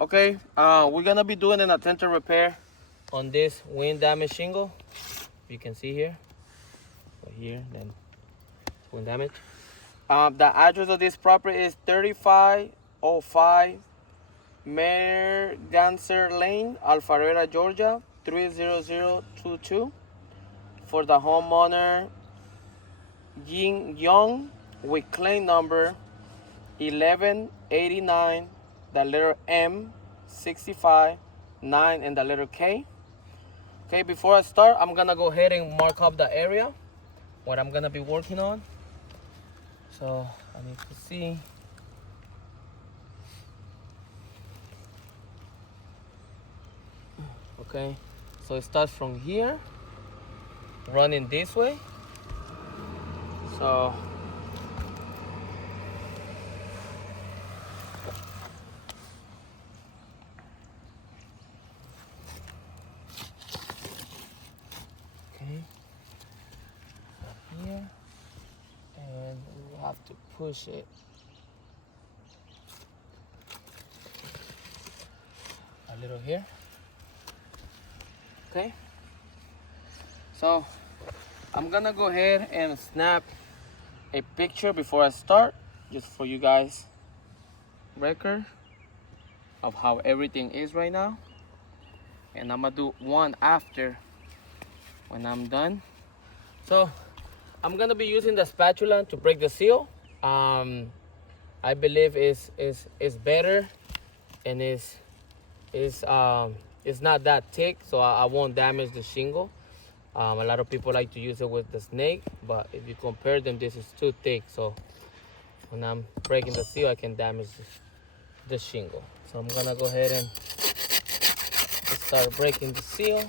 Okay, we're gonna be doing an attention repair on this wind damage shingle. You can see here, right here, then wind damage. The address of this property is 3505 Merganser Lane, Alpharetta, Georgia 30022. For the homeowner Yin Young, with claim number 1189, the letter M, 65, 9, and the letter K. Okay, before I start, I'm gonna go ahead and mark up the area what I'm gonna be working on. So I need to see. Okay, so it starts from here, running this way. So okay, here, and we have to push it a little here. Okay, so I'm gonna go ahead and snap a picture before I start, just for you guys record of how everything is right now, and I'm gonna do one after when I'm done. So I'm gonna be using the spatula to break the seal. I believe is better, and is not that thick, so I won't damage the shingle. A lot of people like to use it with the snake, but if you compare them, this is too thick, so when I'm breaking the seal, I can damage the shingle. So I'm gonna go ahead and start breaking the seal.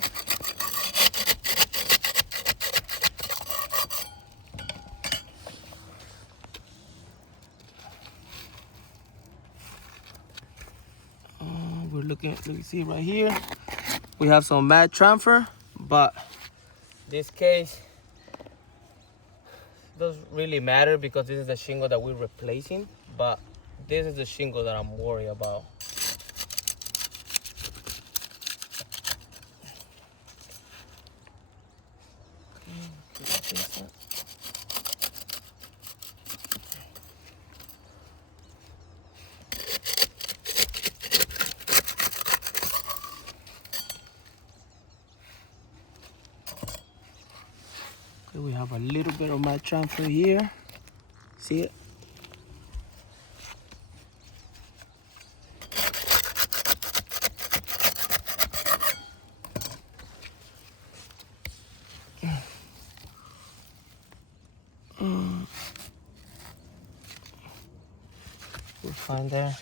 We're looking at, see right here, we have some mat transfer, but this case doesn't really matter because this is the shingle that we're replacing, but this is the shingle that I'm worried about. Okay, we have a little bit of mat transfer here. See it? We're fine there.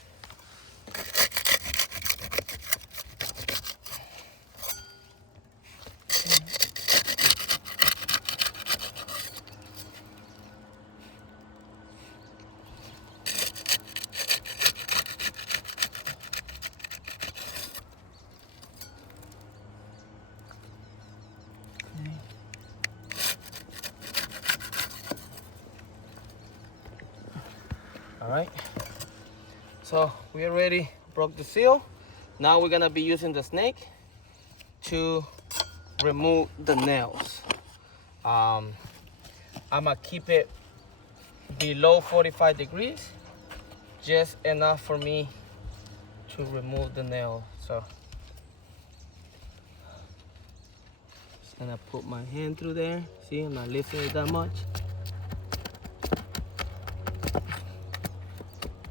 All right, so we already broke the seal. Now we're gonna be using the snake to remove the nails. I'm gonna keep it below 45 degrees, just enough for me to remove the nail. So just gonna put my hand through there. See, I'm not lifting it that much.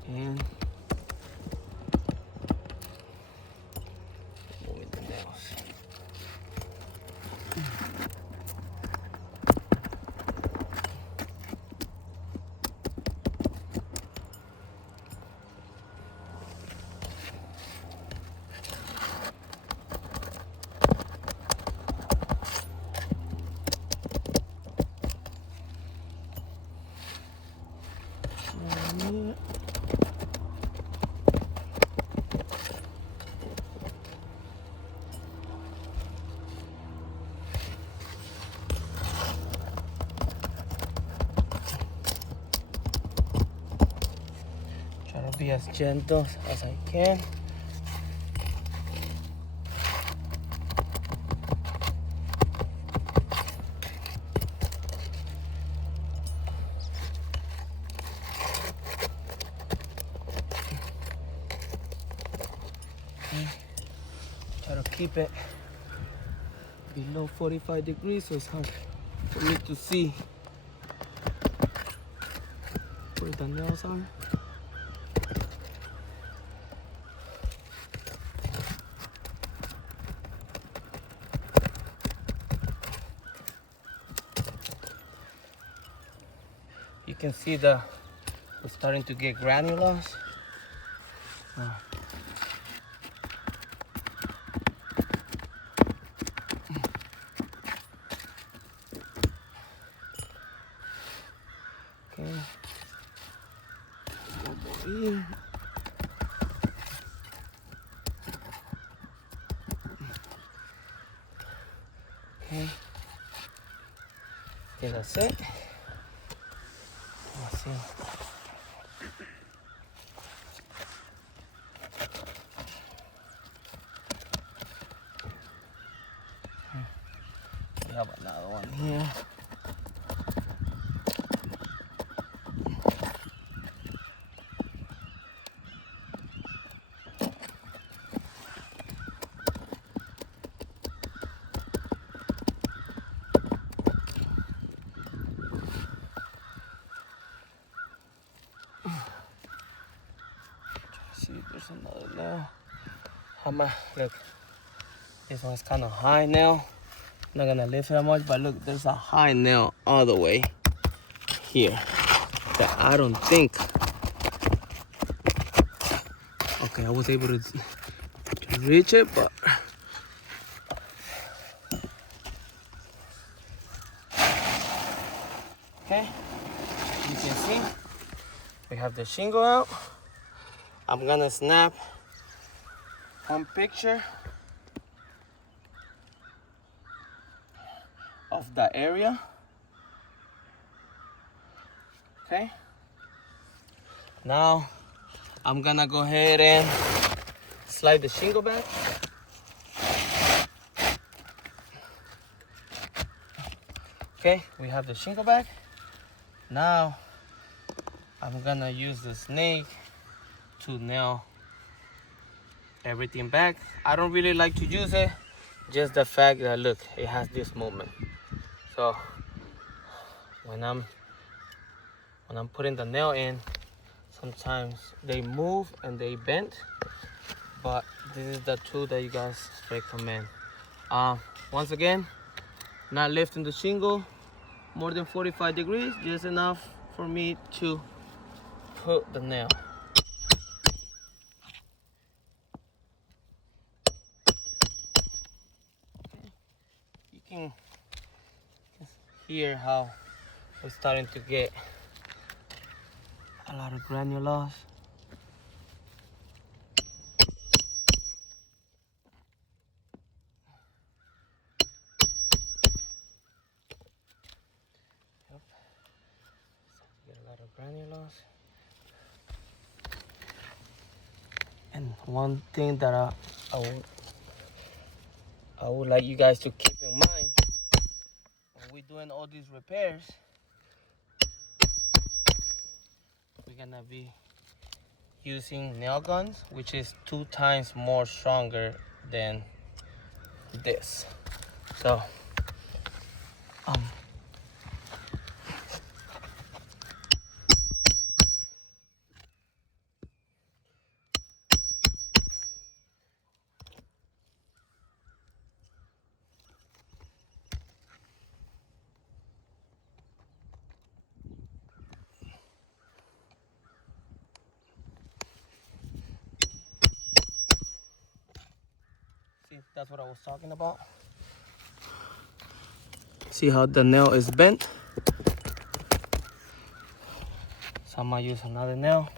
And moving the nails. Be as gentle as I can. Okay. Try to keep it below 45 degrees so it's hard for me to see where the nails are. You can see it's starting to get granulars. Okay. One more here. Okay. Okay, that's it. Let's see. We have another one here. See if there's another nail. Look, this one's kind of high nail. I'm not gonna lift it that much, but look, there's a high nail all the way here that I don't think. Okay, I was able to reach it, but okay, you can see we have the shingle out. I'm gonna snap one picture of the area. Okay, now I'm gonna go ahead and slide the shingle back. Okay, we have the shingle back. Now I'm gonna use the snake to nail everything back. I don't really like to use it, just the fact that look, it has this movement. So when I'm putting the nail in, sometimes they move and they bend, but this is the tool that you guys recommend. Once again, not lifting the shingle more than 45 degrees, just enough for me to put the nail. You can hear how we're starting to get a lot of granulars. Yep. Get a lot of granulars. And one thing that I would like you guys to keep in mind when we're doing all these repairs, we're gonna be using nail guns, which is 2 times more stronger than this. So see, that's what I was talking about. See how the nail is bent? So I'm gonna use another nail.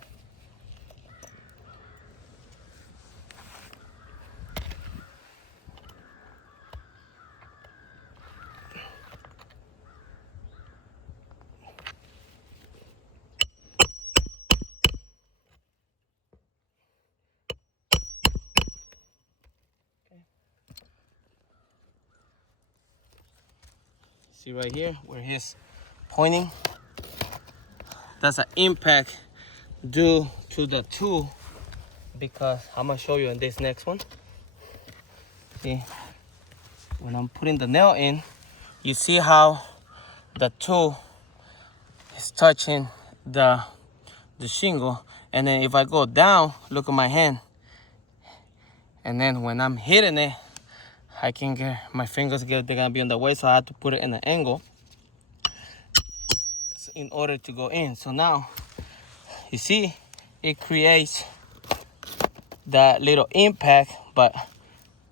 See right here where he's pointing? That's an impact due to the tool because I'm gonna show you in this next one. See, when I'm putting the nail in, you see how the tool is touching the shingle, and then if I go down, look at my hand, and then when I'm hitting it, I can get my fingers they're gonna be on the way, so I have to put it in an angle in order to go in. So now you see it creates that little impact, but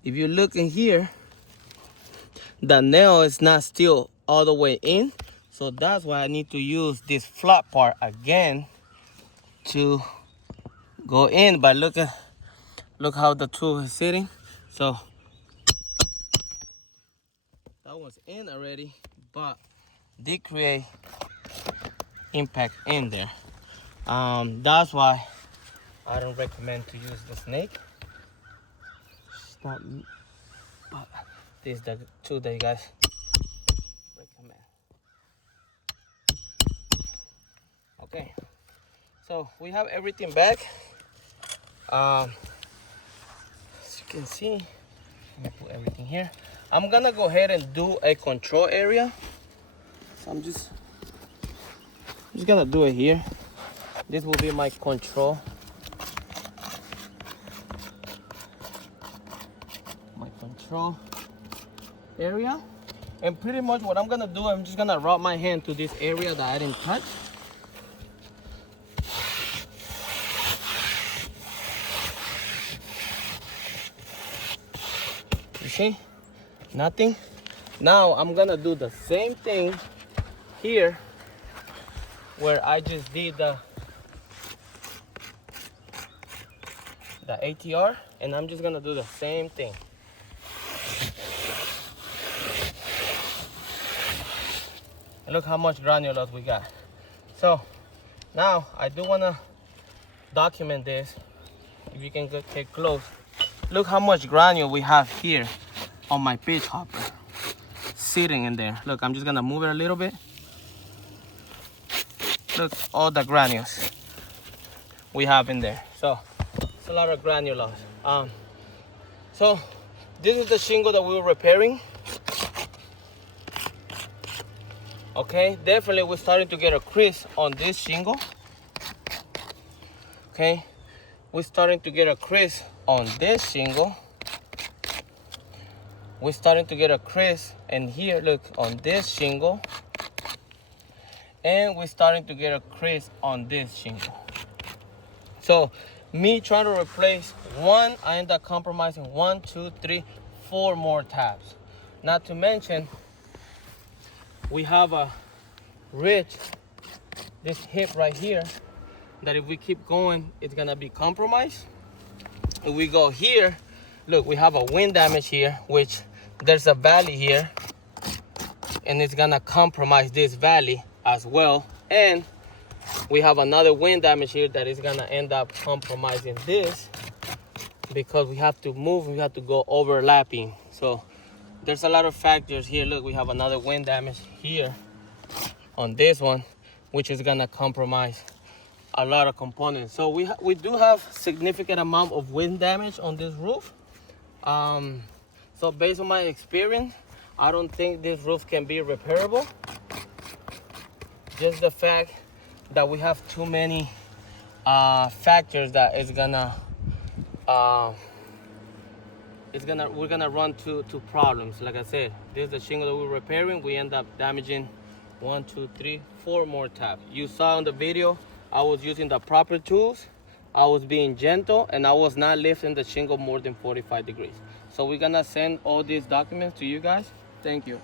if you look in here, the nail is not still all the way in, so that's why I need to use this flat part again to go in. But look how the tool is sitting. So that one's in already, but did create impact in there. That's why I don't recommend to use the snake. It's not, but this is the tool that you guys recommend. Okay, so we have everything back. As you can see, let me put everything here. I'm gonna go ahead and do a control area. So I'm just gonna do it here. This will be my control. My control area. And pretty much what I'm gonna do, I'm just gonna rub my hand to this area that I didn't touch. You see? Nothing. Now I'm gonna do the same thing here where I just did the ATR, and I'm just gonna do the same thing. And look how much granules we got. So now I do wanna document this. If you can get close, look how much granule we have here on my pitch hopper sitting in there. Look, I'm just gonna move it a little bit. Look, all the granules we have in there. So it's a lot of granules. So this is the shingle that we were repairing. Okay, definitely we're starting to get a crease on this shingle. Okay, we're starting to get a crease on this shingle. We're starting to get a crease in here, look, on this shingle. And we're starting to get a crease on this shingle. So me trying to replace one, I end up compromising 1, 2, 3, 4 more tabs. Not to mention, we have a ridge, this hip right here, that if we keep going, it's gonna be compromised. If we go here, look, we have a wind damage here, which there's a valley here, and it's gonna compromise this valley as well. And we have another wind damage here that is gonna end up compromising this, because we have to move, we have to go overlapping. So there's a lot of factors here. Look, we have another wind damage here on this one, which is gonna compromise a lot of components. So we do have significant amount of wind damage on this roof. So based on my experience, I don't think this roof can be repairable. Just the fact that we have too many factors that is gonna we're gonna run to problems. Like I said, this is the shingle that we're repairing. We end up damaging 1, 2, 3, 4 more tabs. You saw in the video, I was using the proper tools. I was being gentle, and I was not lifting the shingle more than 45 degrees. So we're gonna send all these documents to you guys. Thank you.